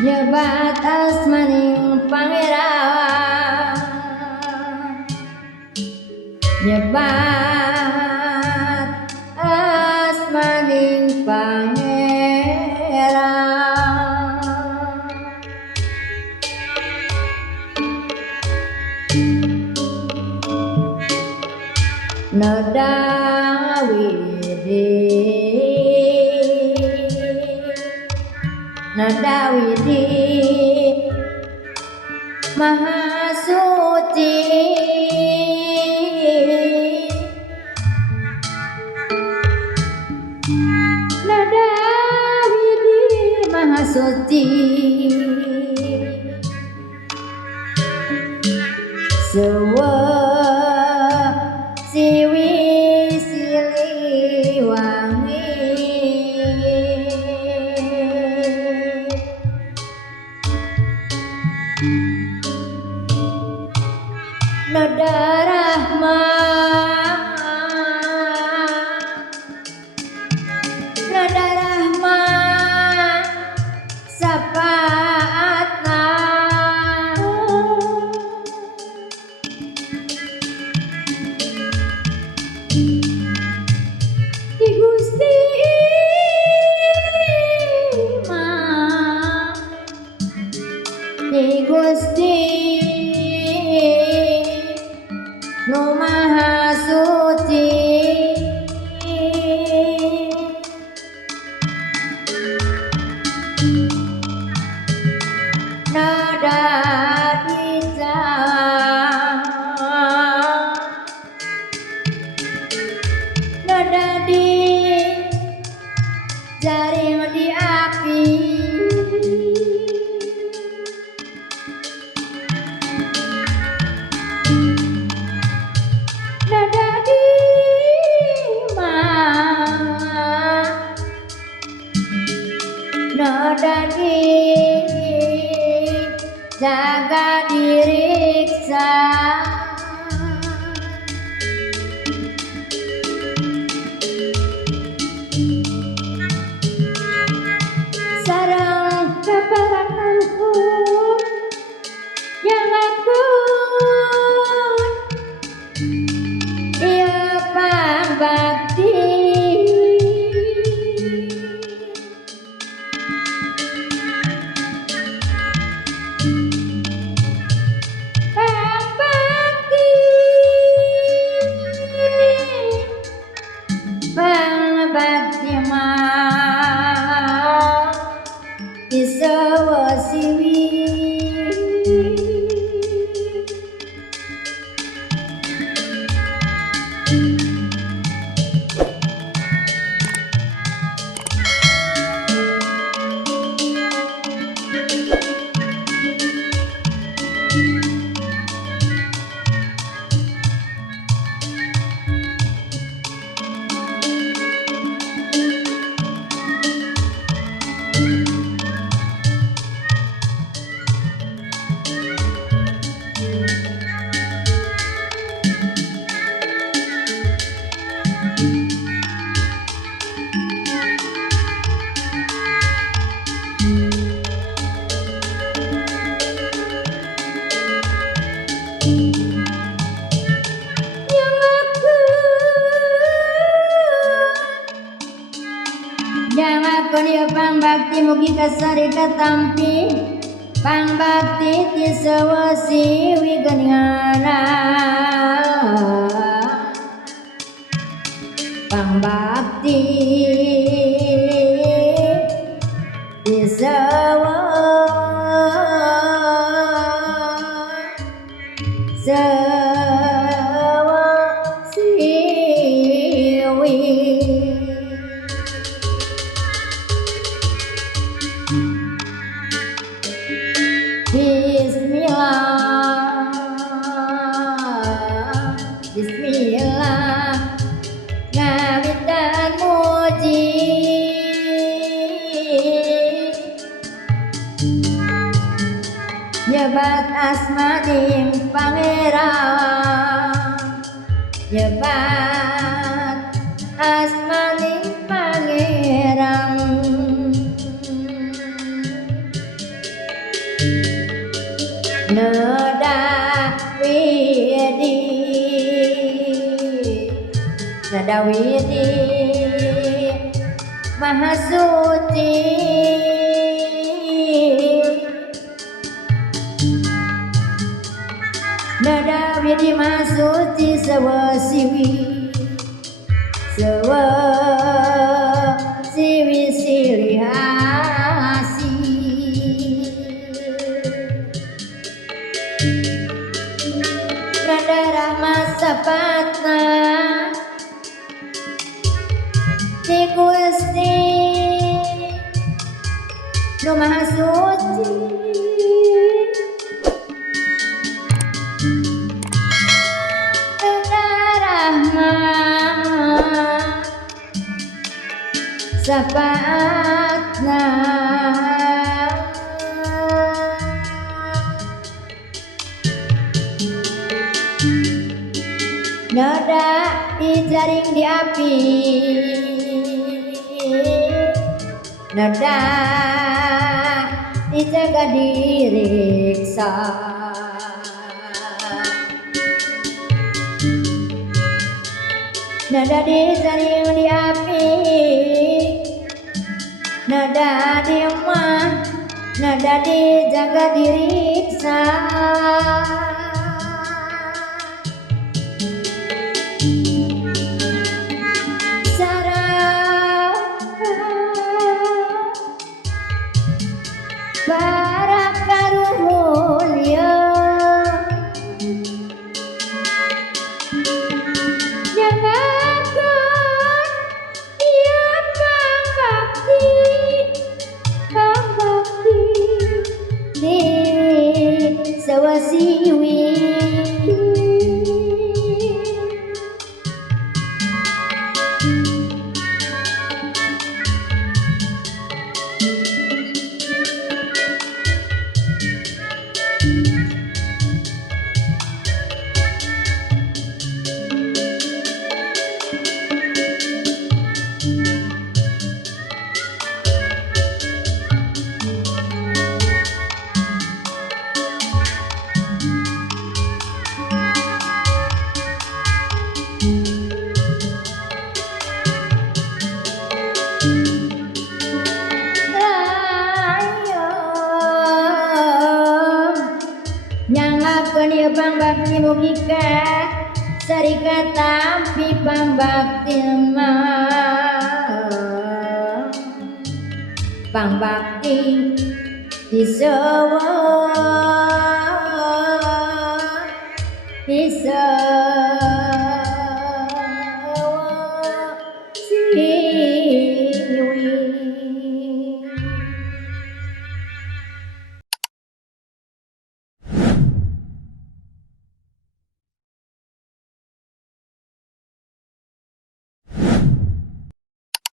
nyebat asmaning pangeran, nyebat asmaning pangeran. Nada widi maha suci, nada widi maha suci, sewa siwi siliwangi, nada rahmat, nada rahmat sapaatna, Ki Gusti Imam, Ki Gusti Nu Maha Suci, nada bicara, nada di jaring di api, nada di nada di jaga diriksa, sarang kebaranganku yang aku ia pangbakti, pangbakti mah isawa siwi, yang aku dia pangbakti mugi kasari katampi, pangbakti ti sawasi wiganingana, pangbakti ti Bismillah, Bismillah, ngawit dan muji, nyebat asmaning pangeran, nyebat asmaning pangeran, Nada Widi Nada Widi Maha Suci Nada Widi Maha Suci Sawa Siwi Sawa Siwi Silihasi Nada Rahma Sapatna Ti Gusti Nu Maha Suci Nada Rahma Sapatna Nada dijaring di api Nada dijaga diriksa Nada dijaring di api Nada diemah Nada dijaga diriksa Para karuhulya Jagakan Ia pangabdi Pangabdi Di Sawasiwi Nyangakeun ieu pangbakti mugi ka sarika tampi pangbakti mah pangbakti disewa